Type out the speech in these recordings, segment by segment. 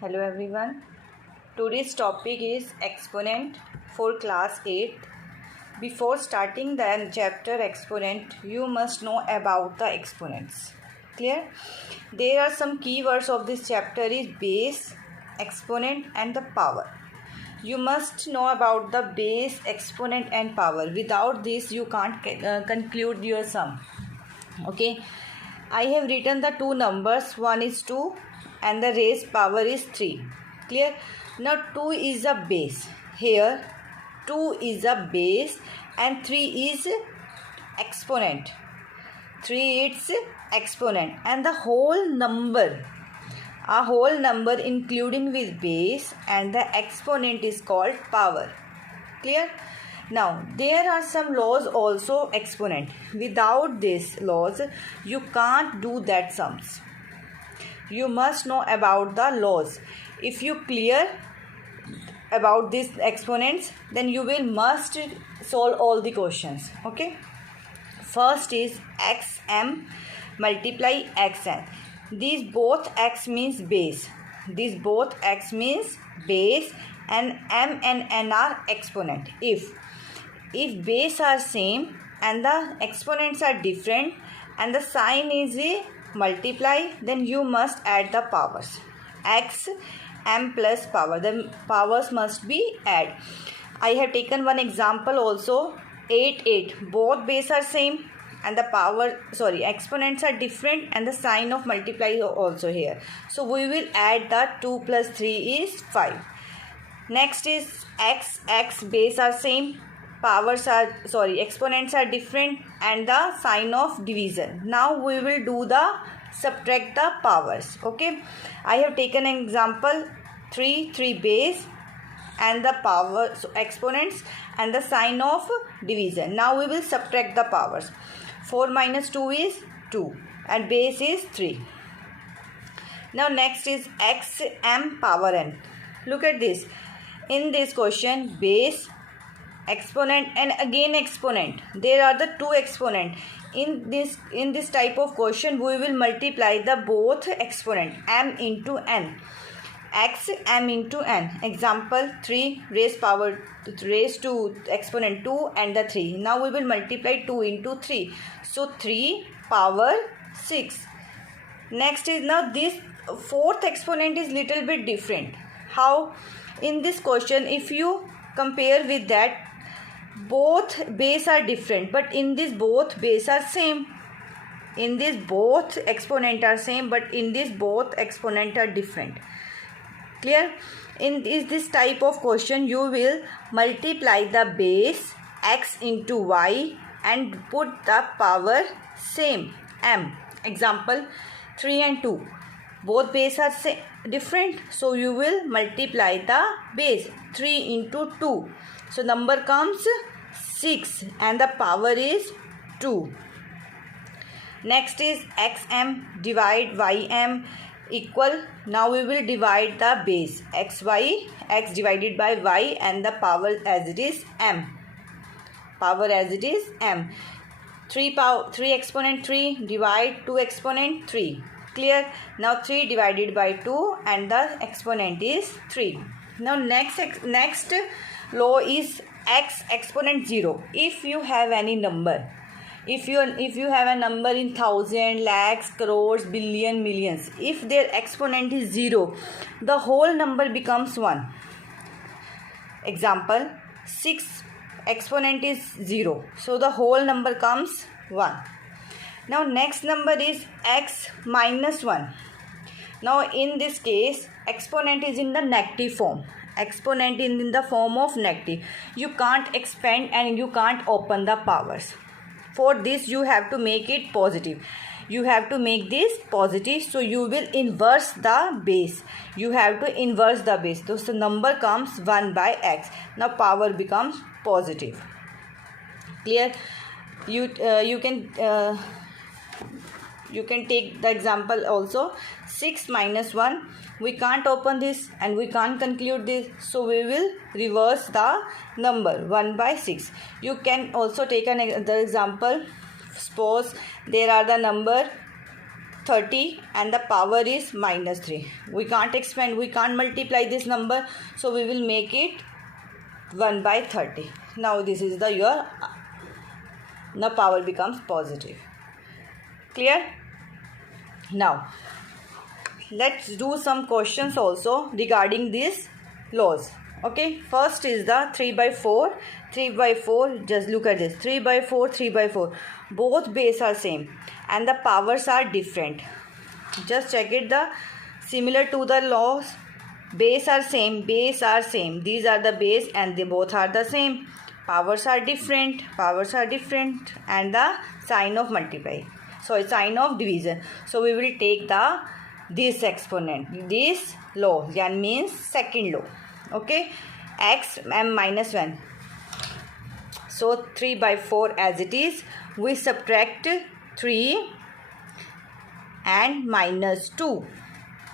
Hello everyone. Today's topic is exponent for class 8. Before starting the chapter exponent, you must know about the exponents. Clear? There are some keywords of this chapter is base, exponent and the power. You must know about the base, exponent and power. Without this you can't conclude your sum. Okay. I have written the two numbers, one is 2 and the raised power is 3. Clear? Now 2 is a base. Here 2 is a base and 3 is exponent. 3 is exponent and the whole number, a whole number including with base and the exponent is called power. Clear? Now, there are some laws also exponent. Without these laws, you can't do that sums. You must know about the laws. If you clear about these exponents, then you will must solve all the questions. Okay. First is xm multiply xn. These both x means base. These both x means base and m and n are exponent. If base are same and the exponents are different and the sign is a multiply, then you must add the powers. X, m plus power. The powers must be add. I have taken one example also. 8, 8. Both base are same and the exponents are different and the sign of multiply is also here. So we will add the 2 plus 3 is 5. Next is x, base are same. Exponents are different and the sign of division. Now we will do the subtract the powers. Okay, I have taken an example 3 base and the power exponents and the sign of division. Now we will subtract the powers. 4 minus 2 is 2 and base is 3. Now next is x m power n. Look at this. In this question, base, exponent and again exponent. There are the two exponent. In this type of question, we will multiply the both exponent m into n. X m into n. Example 3 raised to exponent 2 and the 3. Now we will multiply 2 into 3. So 3 power 6. Next is now this fourth exponent is little bit different. How? In this question, if you compare with that, both base are different, but in this both base are same. In this both exponent are same, but in this both exponent are different. Clear? In this type of question, you will multiply the base x into y and put the power same m. Example 3 and 2. Both base are different, so you will multiply the base 3 into 2. So number comes 6 and the power is 2. Next is xm divide ym equal. Now we will divide the base x divided by y and the power as it is m. Power as it is m. 3 exponent 3 divide 2 exponent 3. Clear? Now 3 divided by 2 and the exponent is 3. Now next law is x exponent 0. If you have any number, if you have a number in thousand, lakhs, crores, billion, millions, if their exponent is 0, the whole number becomes 1. Example 6 exponent is 0, so the whole number comes 1. Now next number is x minus 1. Now in this case, exponent is in the negative form. Exponent is in the form of negative. You can't expand and you can't open the powers. For this you have to make it positive. You have to make this positive, so you will inverse the base. You have to inverse the base. So the number comes 1 by x. Now power becomes positive. Clear? You can take the example also. 6 minus 1. We can't open this and we can't conclude this. So we will reverse the number 1 by 6. You can also take another example. Suppose there are the number 30 and the power is minus 3. We can't expand, we can't multiply this number, so we will make it 1 by 30. Now this is the your the power becomes positive. Clear? Now let's do some questions also regarding these laws. Okay, first is the 3 by 4. 3 by 4, just look at this, 3 by 4, 3 by 4, both base are same and the powers are different. Just check it, the similar to the laws, base are same, these are the base and they both are the same, powers are different, and the sign of multiply, so sign of division. So we will take the this exponent, this law, that means second law. Okay, x m minus 1. So 3 by 4 as it is, we subtract 3 and minus 2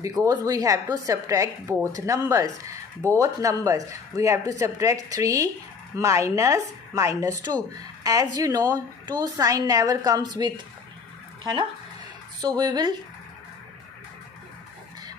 because we have to subtract both numbers. We have to subtract 3 minus 2. As you know, 2 sign never comes with, है ना? So we will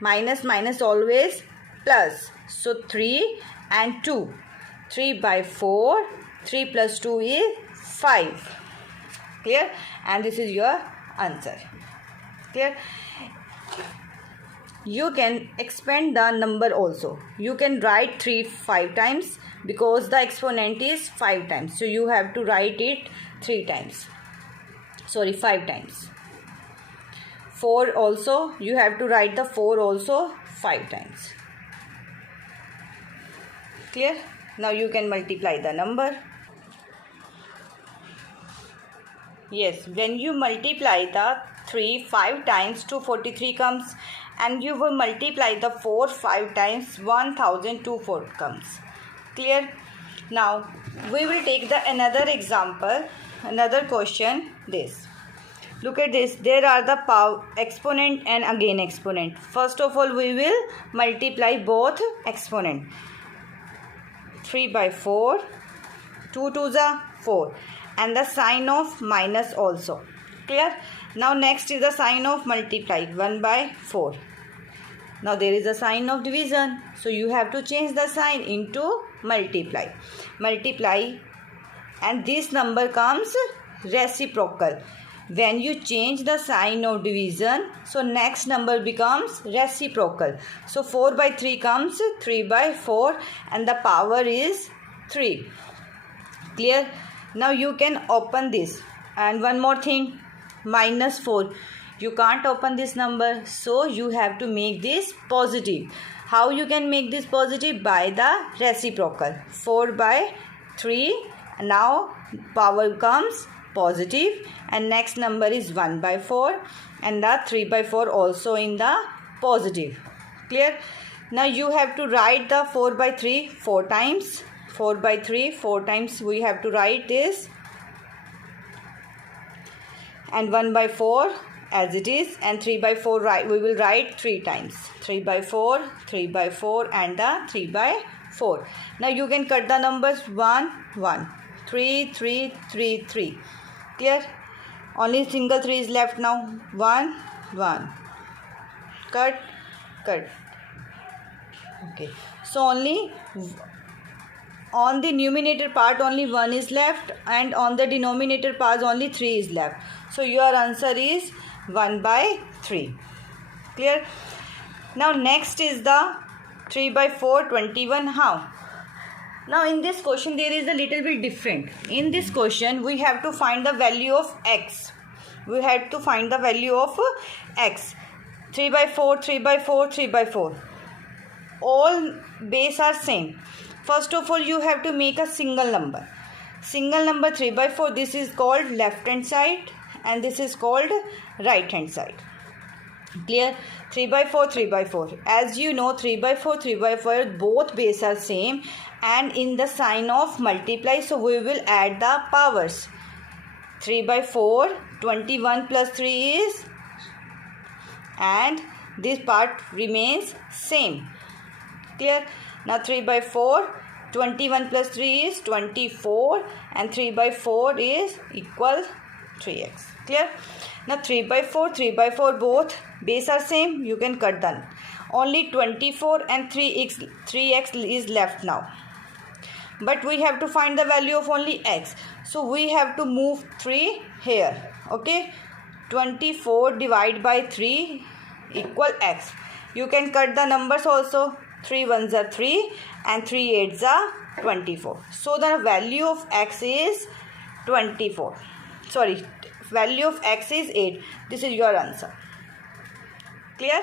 minus always plus. So 3 and 2. 3 by 4. 3 plus 2 is 5. Clear? And this is your answer. Clear? You can expand the number also. You can write 3 5 times because the exponent is 5 times. So you have to write it 5 times. 4 also, you have to write the 4 also 5 times. Clear? Now you can multiply the number. Yes, when you multiply the 3 5 times, 243 comes, and you will multiply the 4 5 times, 1024 comes. Clear? Now we will take the another example, another question. This, look at this, there are the power exponent and again exponent. First of all, we will multiply both exponent. 3 by 4, 2 2s are 4, and the sign of minus also. Clear? Now next is the sign of multiply, 1 by 4. Now there is a sign of division, so you have to change the sign into multiply, and this number comes reciprocal. When you change the sign of division, so next number becomes reciprocal. So 4 by 3 comes 3 by 4 and the power is 3. Clear? Now you can open this. And one more thing, minus 4. You can't open this number, so you have to make this positive. How you can make this positive? By the reciprocal. 4 by 3. Now power comes positive, and next number is 1 by 4 and the 3 by 4 also in the positive. Clear? Now you have to write the 4 by 3 4 times. 4 by 3 4 times we have to write this, and 1 by 4 as it is, and 3 by 4 we will write 3 times. 3 by 4, 3 by 4 and the 3 by 4. Now you can cut the numbers 1 1, 3 3 3 3. Clear? Only single 3 is left now. 1 1. Cut. Okay. So only on the numerator part only 1 is left, and on the denominator part only 3 is left. So your answer is 1 by 3. Clear? Now next is the 3 by 4, 21. How? Now in this question there is a little bit different. In this question we have to find the value of x. 3 by 4, 3 by 4, 3 by 4. All base are same. First of all, you have to make a single number. 3 by 4. This is called left hand side and this is called right hand side. Clear? 3 by 4, 3 by 4. As you know, 3 by 4, 3 by 4, both base are same, and in the sign of multiply, so we will add the powers. 3 by 4, 21 plus 3 is, and this part remains same. Clear? Now 3 by 4, 21 plus 3 is 24, and 3 by 4 is equal 3x. Clear? Now 3 by 4 both base are same, you can cut them. Only 24 and 3x is left now. But we have to find the value of only x. So we have to move 3 here. Okay. 24 divided by 3 equal x. You can cut the numbers also. 3 ones are 3 and 3 eights are 24. So the value of x is 24. Sorry, value of x is 8. This is your answer. Clear?